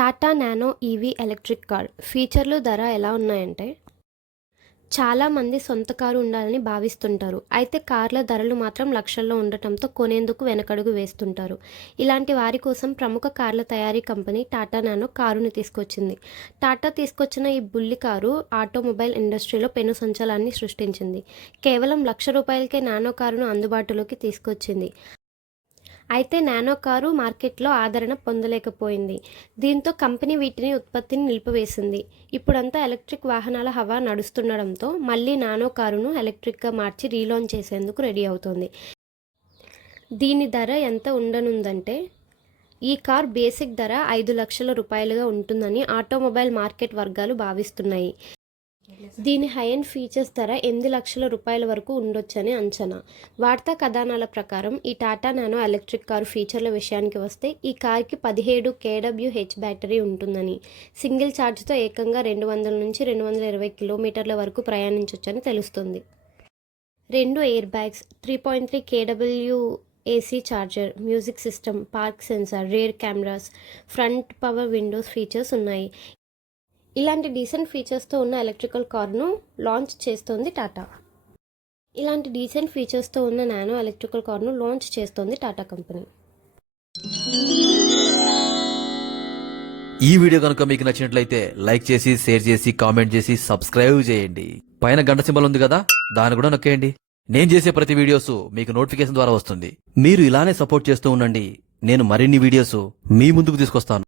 Tata nano EV electric car ఫీచర్లు ధర ఎలా ఉన్నాయంటే చాలామంది సొంత కారు ఉండాలని భావిస్తుంటారు. అయితే కార్ల ధరలు మాత్రం లక్షల్లో ఉండటంతో కొనేందుకు వెనకడుగు వేస్తుంటారు. ఇలాంటి వారి కోసం ప్రముఖ కార్ల తయారీ కంపెనీ టాటా నానో కారుని తీసుకొచ్చింది. టాటా తీసుకొచ్చిన ఈ బుల్లి కారు ఆటోమొబైల్ ఇండస్ట్రీలో పెను సంచలనాన్ని సృష్టించింది. కేవలం రూ. 1,00,000కే నానో కారును అందుబాటులోకి తీసుకొచ్చింది. అయితే నానో కారు మార్కెట్లో ఆదరణ పొందలేకపోయింది. దీంతో కంపెనీ వీటిని ఉత్పత్తిని నిలిపివేసింది. ఇప్పుడంతా ఎలక్ట్రిక్ వాహనాల హవా నడుస్తుండడంతో మళ్ళీ నానో కారును ఎలక్ట్రిక్గా మార్చి రీలాంచ్ చేసేందుకు రెడీ అవుతోంది. దీని ధర ఎంత ఉండనుందంటే ఈ కార్ బేసిక్ ధర 5,00,000 రూపాయలుగా ఉంటుందని ఆటోమొబైల్ మార్కెట్ వర్గాలు భావిస్తున్నాయి. దీని హై ఎండ్ ఫీచర్స్ ధర 8,00,000 రూపాయల వరకు ఉండొచ్చని అంచనా. వార్తా కథనాల ప్రకారం ఈ టాటా నానో ఎలక్ట్రిక్ కారు ఫీచర్ల విషయానికి వస్తే ఈ కార్కి 17 kWh బ్యాటరీ ఉంటుందని, సింగిల్ ఛార్జ్తో ఏకంగా 200 నుంచి 220 కిలోమీటర్ల వరకు ప్రయాణించొచ్చని తెలుస్తుంది. 2 air bags, 3.3 kW AC charger, music system, park sensor, rear cameras, front power windows features ఉన్నాయి. ఇలాంటి డీసెంట్ ఫీచర్స్తో ఉన్న ఎలక్ట్రికల్ కార్ను లాంచ్ చేస్తోంది టాటా. నానో ఎలక్ట్రికల్ కార్ను లాంచ్ చేస్తోంది టాటా కంపెనీ. ఈ వీడియో కనుక మీకు నచ్చినట్లయితే లైక్ చేసి, షేర్ చేసి, కామెంట్ చేసి, సబ్స్క్రైబ్ చేయండి. పైన గంట సింబల్ ఉంది కదా, దాన్ని కూడా నొక్కేయండి. నేను చేసే ప్రతి వీడియోస్ మీకు నోటిఫికేషన్ ద్వారా వస్తుంది. మీరు ఇలానే సపోర్ట్ చేస్తూ ఉండండి. నేను మరిన్ని వీడియోస్ మీ ముందుకు తీసుకొస్తాను.